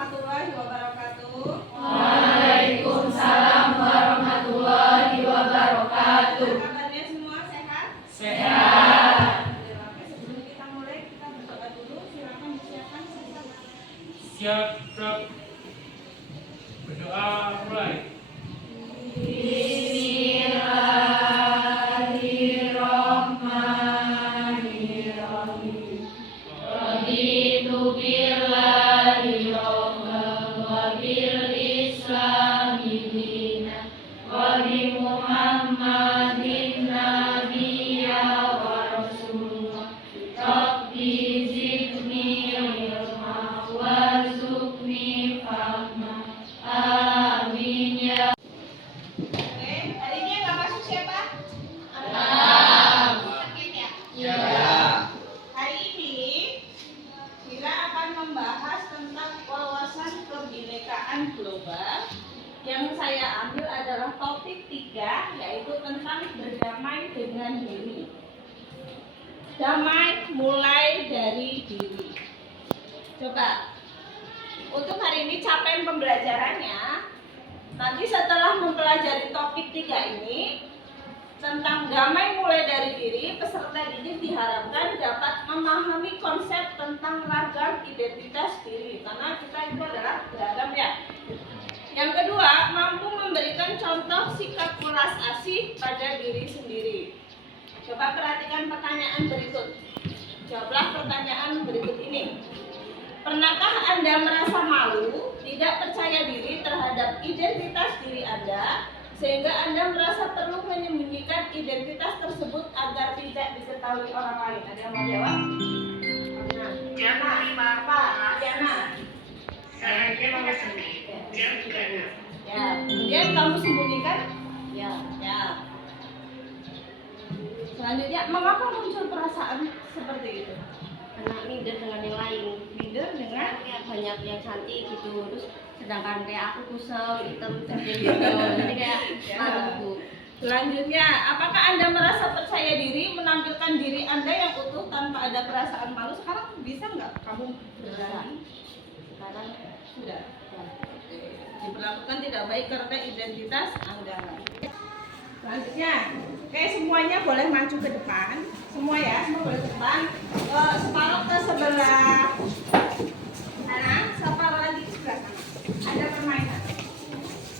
warahmatullahi wabarakatuh. Waalaikumsalam warahmatullahi wabarakatuh. Kabarnya semua sehat? Sehat. Oke, sebelum kita mulai, kita berdoa dulu. Silakan disiapkan. Siap, Prof. Berdoa mulai. Bismillahirrahmanirrahim. Raditu billahi rabban wa bil islami dinan wa bi Muhammadin nabiyya wa rasulullah. Rabbi zidni ilma warzuqni fahma. Amin ya. Oke, hari ini yang nggak masuk siapa? Sakit ya? Ya. Hari ini kita akan membahas tentang wawasan kebinekaan global. Yang saya ambil adalah topik 3, yaitu tentang berdamai dengan diri. Damai mulai dari diri. Coba, untuk hari ini capaian pembelajarannya, nanti setelah mempelajari topik 3 ini tentang damai mulai dari diri, peserta didik diharapkan dapat memahami konsep tentang ragam identitas diri, karena kita itu adalah beragam ya. Yang kedua, mampu memberikan contoh sikap welas asih pada diri sendiri. Coba perhatikan pertanyaan berikut. Jawablah pertanyaan berikut ini. Pernahkah Anda merasa malu, tidak percaya diri terhadap identitas diri Anda, sehingga Anda merasa perlu menyembunyikan identitas tersebut agar tidak diketahui orang lain? Ada yang mau jawab? Diana, apa? Diana. Ya, kemudian kamu sembunyikan? Ya. Ya. Selanjutnya, mengapa muncul perasaan seperti itu? Karena minder dengan yang lain. Minder dengan Kayak banyak yang cantik gitu, terus sedangkan kayak aku kusel, hitam, jadi gitu. Jadi kayak malu gitu. Selanjutnya, apakah Anda merasa percaya diri menampilkan diri Anda yang utuh tanpa ada perasaan malu? Sekarang bisa nggak kamu berani? Sekarang Sudah. Diperlakukan tidak baik karena identitas Anda. Selanjutnya, oke, semuanya boleh maju ke depan. Semua ya, semua boleh ke depan. Separuh ke sebelah kanan, separuh lagi ke sebelah kanan. Ada permainan.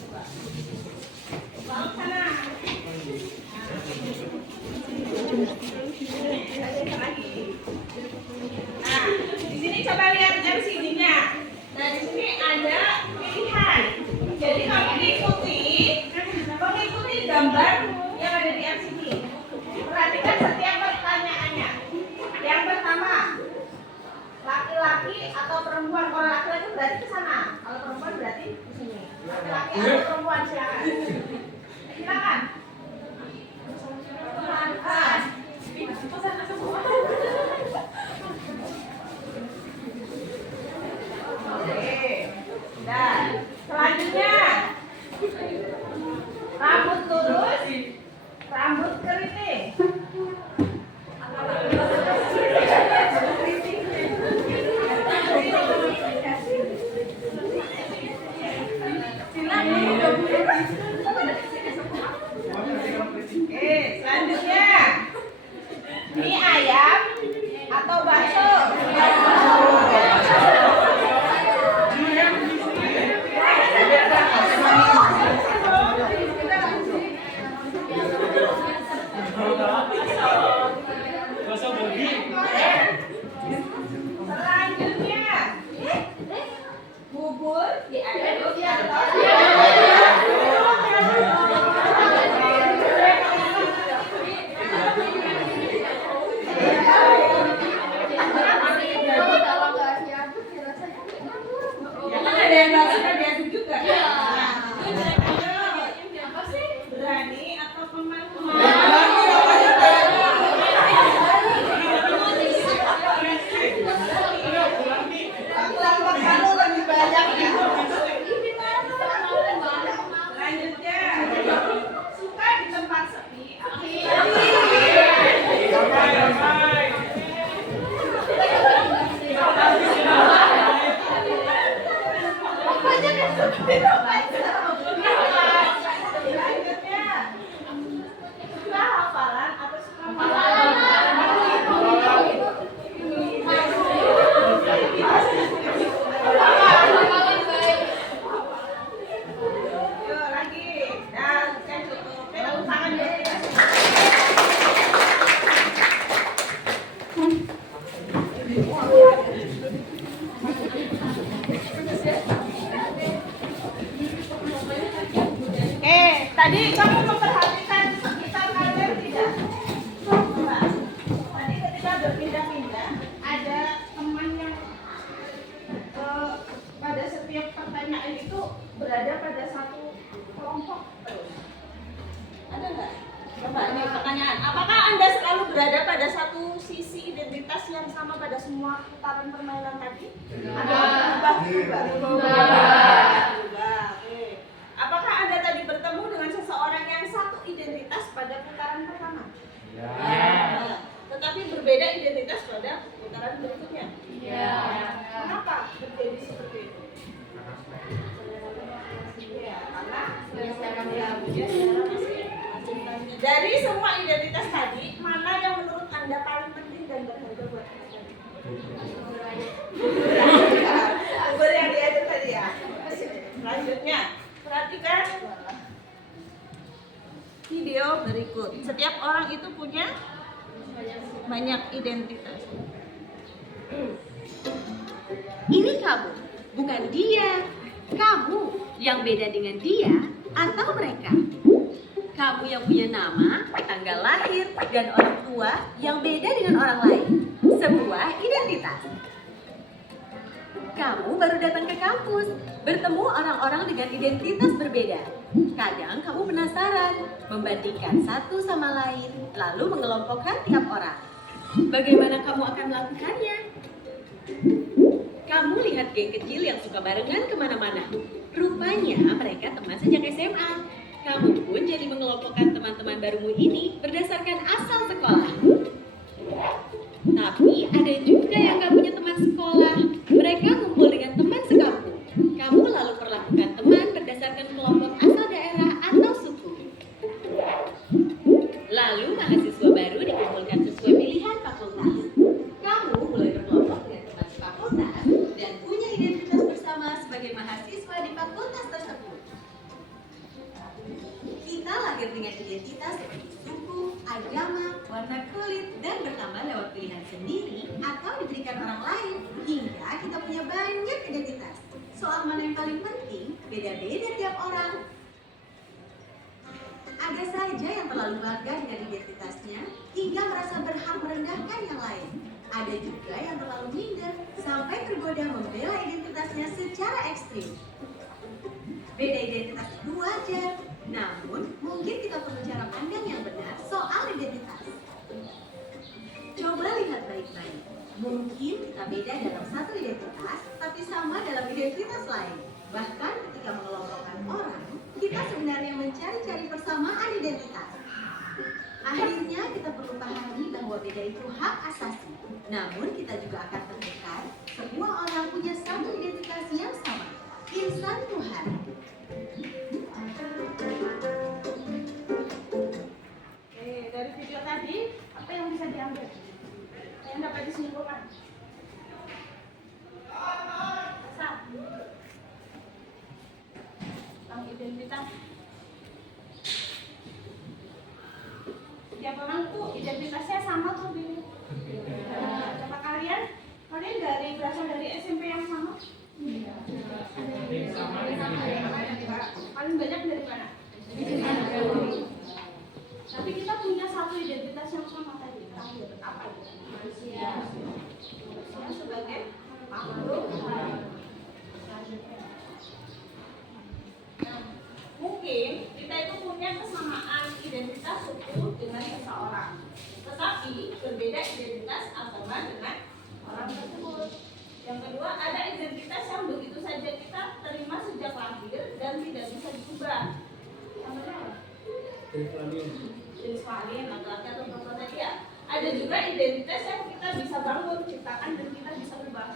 Coba. Separuh sana. Nah, di sini coba lihat LCD-nya. Nah, di sini ada pilihan. Jadi kamu mengikuti gambar yang ada di LCD. Perhatikan setiap pertanyaannya. Yang pertama, laki-laki atau perempuan? Kalau laki-laki berarti ke sana. Kalau perempuan berarti di sini. Laki-laki atau perempuan, silakan. Silakan. Oke. Dan selanjutnya, rambut lurus, rambut keriting. Tadi kamu memperhatikan sekitar kalian tidak? Coba. Tadi ketika berpindah-pindah, ada teman yang pada setiap pertanyaan itu berada pada satu kelompok terus. Ada nggak? Coba ini pertanyaan. Apakah Anda selalu berada pada satu sisi identitas yang sama pada semua putaran permainan tadi? Ada berubah. Oke. Apakah Anda tadi bertemu dengan seseorang yang satu identitas pada putaran pertama? Ya. Tetapi berbeda identitas pada putaran berikutnya? Ya. Kenapa terjadi seperti itu? Ya, karena dari semua identitas tadi, mana yang menurut Anda paling penting dan berharga buat Anda? Bubur yang diaduk tadi ya. Selanjutnya, perhatikan video berikut. Setiap orang itu punya banyak identitas. Ini kamu, bukan dia. Kamu yang beda dengan dia atau mereka. Kamu yang punya nama, tanggal lahir, dan orang tua yang beda dengan orang lain. Sebuah identitas. Kamu baru datang ke kampus, bertemu orang-orang dengan identitas berbeda. Kadang kamu penasaran, membandingkan satu sama lain, lalu mengelompokkan tiap orang. Bagaimana kamu akan melakukannya? Kamu lihat geng kecil yang suka barengan kemana-mana. Rupanya mereka teman sejak SMA. Kamu pun jadi mengelompokkan teman-teman barumu ini berdasarkan asal sekolah. Tapi ada juga yang gak punya teman sekolah. Mereka kumpul dengan teman sekampung. Kamu lalu perlakukan teman berdasarkan kelompok asal daerah atau suku. Lalu mahasiswa baru dikumpulkan sesuai pilihan fakultas. Kamu mulai berkelompok dengan teman fakultas dan punya identitas bersama sebagai mahasiswa di fakultas tersebut. Kita lahir dengan identitas seperti suku, agama, warna kulit, dan bertambah lewat pilihan sendiri atau diberikan orang lain hingga kita punya banyak identitas. Soal mana yang paling penting, beda-beda tiap orang. Ada saja yang terlalu bangga dengan identitasnya hingga merasa berhak merendahkan yang lain. Ada juga yang terlalu minder sampai tergoda membela identitasnya secara ekstrim. Beda identitas itu wajar, namun mungkin kita perlu cara pandang yang benar soal identitas. Coba lihat baik-baik. Mungkin kita beda dalam satu identitas, tapi sama dalam identitas lain. Bahkan ketika mengelompokkan orang, kita sebenarnya mencari-cari persamaan identitas. Akhirnya kita perlu pahami bahwa beda itu hak asasi. Namun kita juga akan temukan semua orang punya satu identitas yang sama, insan Tuhan. Oke, dari video tadi apa yang bisa diambil? Yang dapat disimpulkan? Satu, tentang identitas. Setiap orang tuh identitasnya sama tuh Bini. Coba kalian berasal dari SMP yang sama? Paling banyak dari mana? Tapi kita punya satu identitas yang sama tadi. Apa? Manusia sebagai makhluk. Nah, mungkin kita itu punya kesamaan identitas suku dengan seseorang, tetapi berbeda identitas agama dengan orang tersebut. Yang kedua, ada identitas yang begitu saja kita terima sejak lahir dan tidak bisa diubah. Yang kedua, jenis kelamin, laki-laki atau perempuan tadi ya. Ada juga identitas yang kita bisa bangun, ciptakan dan kita bisa ubah.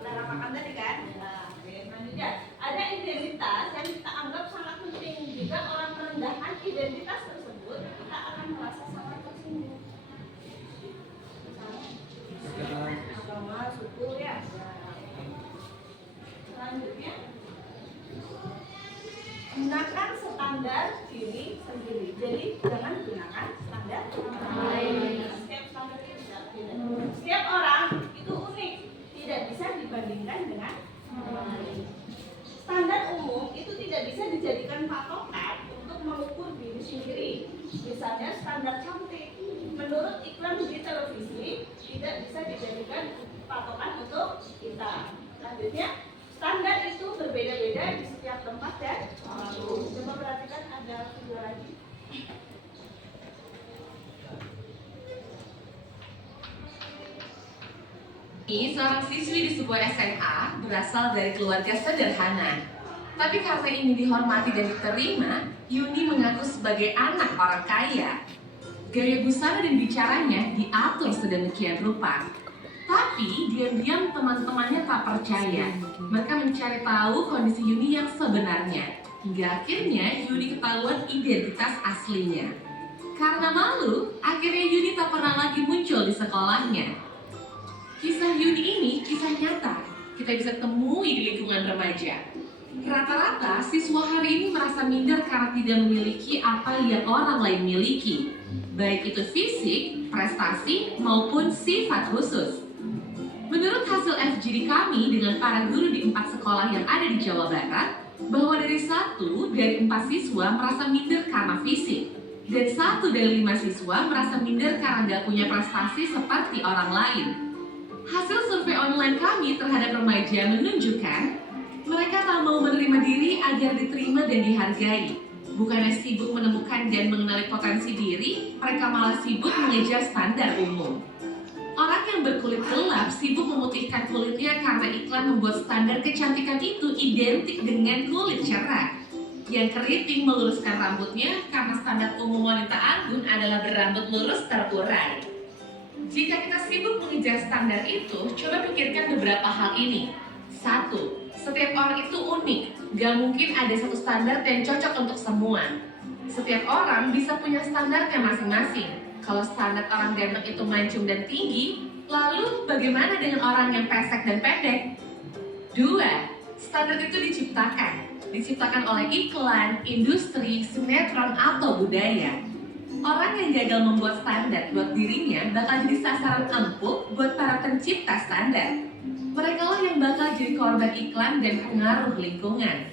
Udah rapakan tadi kan? Nah, selanjutnya ada identitas yang kita anggap sangat penting. Jika orang merendahkan identitas tersebut, kita akan merasa sangat tersinggung. Agama, suku ya. Selanjutnya, gunakan standar diri sendiri. Jadi dijadikan patokan untuk mengukur diri sendiri. Misalnya standar cantik menurut iklan di televisi tidak bisa dijadikan patokan untuk kita. Selanjutnya, standar itu berbeda-beda di setiap tempat dan waktu. Coba perhatikan ada video lagi. Ini seorang siswi di sebuah SMA berasal dari keluarga sederhana. Tapi karena ingin dihormati dan diterima, Yuni mengaku sebagai anak orang kaya. Gaya busana dan bicaranya diatur sedemikian rupa. Tapi diam-diam teman-temannya tak percaya. Mereka mencari tahu kondisi Yuni yang sebenarnya. Hingga akhirnya Yuni ketahuan identitas aslinya. Karena malu, akhirnya Yuni tak pernah lagi muncul di sekolahnya. Kisah Yuni ini kisah nyata, kita bisa temui di lingkungan remaja. Rata-rata siswa hari ini merasa minder karena tidak memiliki apa yang orang lain miliki, baik itu fisik, prestasi, maupun sifat khusus. Menurut hasil FGD kami dengan para guru di 4 sekolah yang ada di Jawa Barat, bahwa dari 1 dari 4 siswa merasa minder karena fisik, dan 1 dari 5 siswa merasa minder karena gak punya prestasi seperti orang lain. Hasil survei online kami terhadap remaja menunjukkan mereka tak mau menerima diri agar diterima dan dihargai. Bukannya sibuk menemukan dan mengenali potensi diri, mereka malah sibuk mengejar standar umum. Orang yang berkulit gelap sibuk memutihkan kulitnya karena iklan membuat standar kecantikan itu identik dengan kulit cerah. Yang keriting meluruskan rambutnya karena standar umum wanita anggun adalah berambut lurus terurai. Jika kita sibuk mengejar standar itu, coba pikirkan beberapa hal ini. 1. Setiap orang itu unik, gak mungkin ada satu standar yang cocok untuk semua. Setiap orang bisa punya standarnya masing-masing. Kalau standar orang ganteng itu mancung dan tinggi, lalu bagaimana dengan orang yang pesek dan pendek? 2. Standar itu diciptakan oleh iklan, industri, sinetron, atau budaya. Orang yang gagal membuat standar buat dirinya bakal jadi sasaran empuk buat para pencipta standar. Mereka lah yang bakal jadi korban iklan dan pengaruh lingkungan.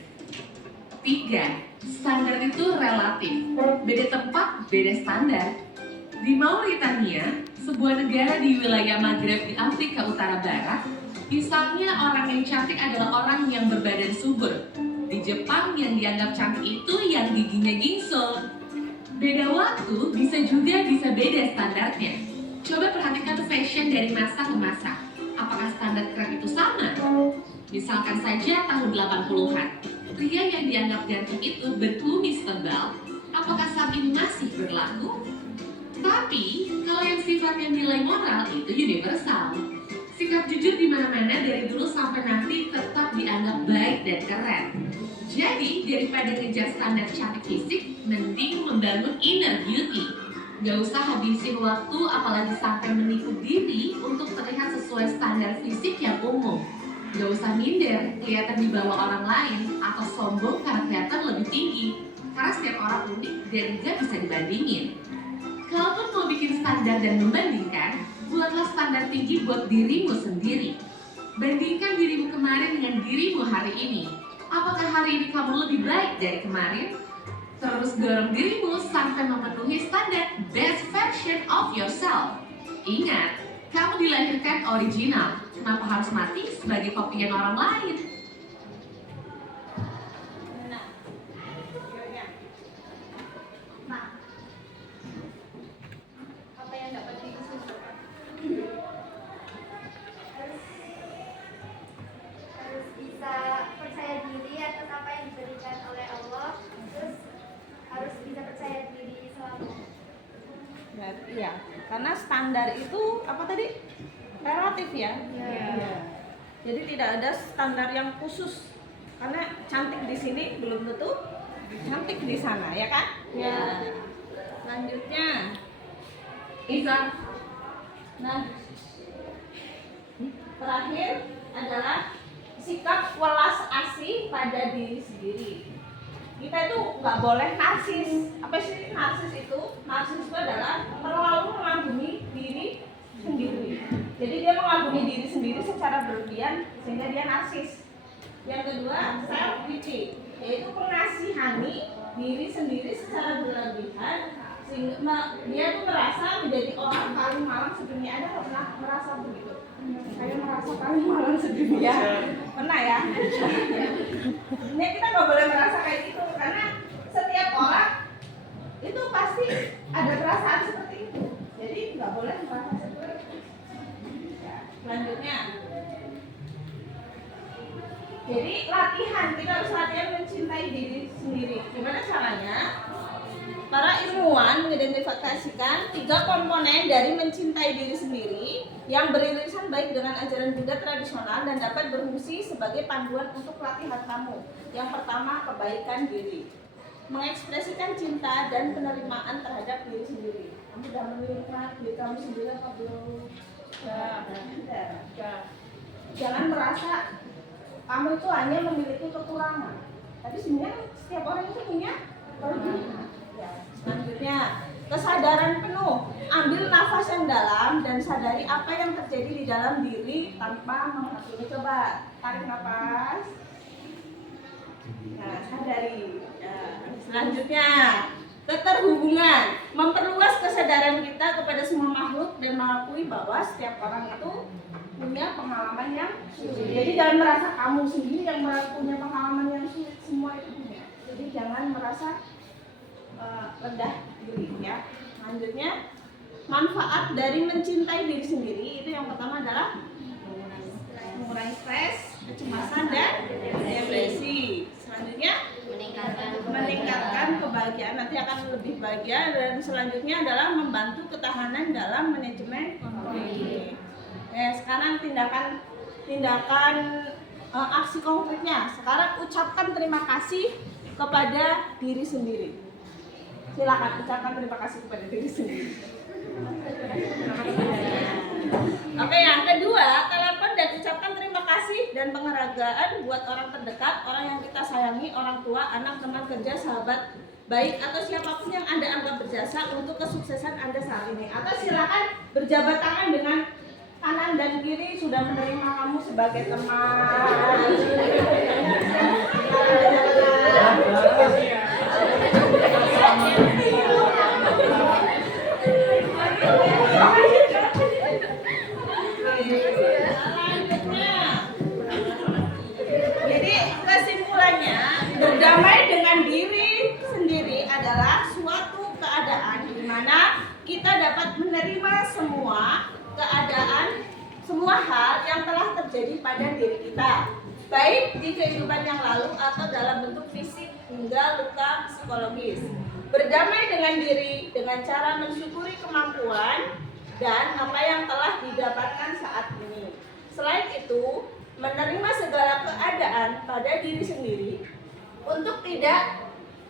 3. Standar itu relatif. Beda tempat, beda standar. Di Mauritania, sebuah negara di wilayah Maghreb di Afrika Utara Barat, misalnya orang yang cantik adalah orang yang berbadan subur. Di Jepang yang dianggap cantik itu yang giginya gingsul. Beda waktu bisa beda standarnya. Coba perhatikan fashion dari masa ke masa. Apakah standar keren itu sama? Misalkan saja tahun 80-an, pria yang dianggap ganteng itu berkumis tebal. Apakah saat ini masih berlaku? Tapi, kalau yang sifatnya nilai moral itu universal. Sikap jujur di mana-mana dari dulu sampai nanti tetap dianggap baik dan keren. Jadi, daripada ngejar standar cantik fisik, mending membangun inner beauty. Gak usah habisin waktu apalagi sampai menipu diri untuk terlihat sesuai standar fisik yang umum. Gak usah minder, kelihatan di bawah orang lain, atau sombong karena kelihatan lebih tinggi. Karena setiap orang unik dan gak bisa dibandingin. Kalaupun mau bikin standar dan membandingkan, buatlah standar tinggi buat dirimu sendiri. Bandingkan dirimu kemarin dengan dirimu hari ini. Apakah hari ini kamu lebih baik dari kemarin? Terus dorong dirimu sampai memenuhi standar best version of yourself. Ingat, kamu dilahirkan original. Kenapa harus mati sebagai kopian orang lain? Nah, videonya. Nah, apa yang dapat disusulkan? Harus bisa percaya diri atas apa yang diberikan oleh Allah, terus harus bisa percaya diri selalu. Iya, karena standar itu apa tadi? Relatif ya. Iya. Jadi tidak ada standar yang khusus. Karena cantik di sini belum tentu cantik di sana, ya kan? Ya. Selanjutnya, Isan, nah, terakhir adalah sikap welas asih pada diri sendiri. Kita itu nggak boleh narsis. Apa sih narsis itu? Narsis itu adalah terlalu mengagumi diri sendiri. Jadi dia mengagumi diri sendiri secara berlebihan sehingga dia narsis. Yang kedua, self pity. yaitu mengasihani diri sendiri secara berlebihan sehingga dia tuh merasa menjadi orang paling malang sedunia. Ada nggak pernah merasa begitu? Saya merasa paling malang sedunia. Pernah ya? Ini kita nggak boleh merasa kayak gitu karena setiap orang itu pasti ada perasaan seperti itu. Jadi nggak boleh merasa seperti itu. Ya, selanjutnya. Jadi latihan, kita harus latihan mencintai diri sendiri. Gimana caranya? Para ilmuwan mengidentifikasikan 3 komponen dari mencintai diri sendiri yang beririsan baik dengan ajaran Buddha tradisional dan dapat berfungsi sebagai panduan untuk pelatihan kamu. Yang pertama, kebaikan diri. Mengekspresikan cinta dan penerimaan terhadap diri sendiri. Kamu sudah menikmati diri kamu sendiri apa belum? Ya. Jangan merasa kamu itu hanya memiliki kekurangan. Tapi sebenarnya setiap orang itu punya kelebihan. Ya, selanjutnya, kesadaran penuh. Ambil nafas yang dalam dan sadari apa yang terjadi di dalam diri tanpa menghakimi. Coba tarik nafas. Nah, sadari. Ya. Selanjutnya, keterhubungan. Memperluas kesadaran kita kepada semua makhluk dan mengakui bahwa setiap orang itu punya pengalaman yang sulit. Jadi jangan merasa kamu sendiri yang punya pengalaman yang sulit, semua itu punya. Jadi jangan merasa rendah diri ya. Selanjutnya, manfaat dari mencintai diri sendiri itu yang pertama adalah mengurangi stres, kecemasan dan depresi. Selanjutnya meningkatkan kebahagiaan, nanti akan lebih bahagia. Dan selanjutnya adalah membantu ketahanan dalam manajemen konflik. Sekarang tindakan aksi konkretnya. Sekarang ucapkan terima kasih kepada diri sendiri. Silakan ucapkan terima kasih kepada diri sendiri. Oke, yang kedua, telepon dan ucapkan terima kasih dan penghargaan buat orang terdekat, orang yang kita sayangi, orang tua, anak, teman kerja, sahabat baik atau siapapun yang Anda anggap berjasa untuk kesuksesan Anda saat ini. Atau silakan berjabat tangan dengan kanan dan kiri sudah menerima kamu sebagai teman. Jadi kesimpulannya, berdamai dengan diri sendiri adalah suatu keadaan di mana kita dapat menerima semua keadaan, semua hal yang telah terjadi pada diri kita, baik di kehidupan yang lalu atau dalam bentuk fisik hingga luka psikologis. Berdamai dengan diri dengan cara mensyukuri kemampuan dan apa yang telah didapatkan saat ini. Selain itu, menerima segala keadaan pada diri sendiri untuk tidak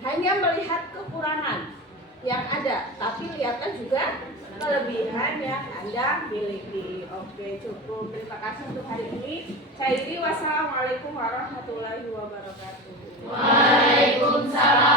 hanya melihat kekurangan yang ada, tapi lihatlah juga kelebihan yang Anda miliki. Oke, cukup. Terima kasih untuk hari ini. Saya Iri, wassalamualaikum warahmatullahi wabarakatuh. Waalaikumsalam.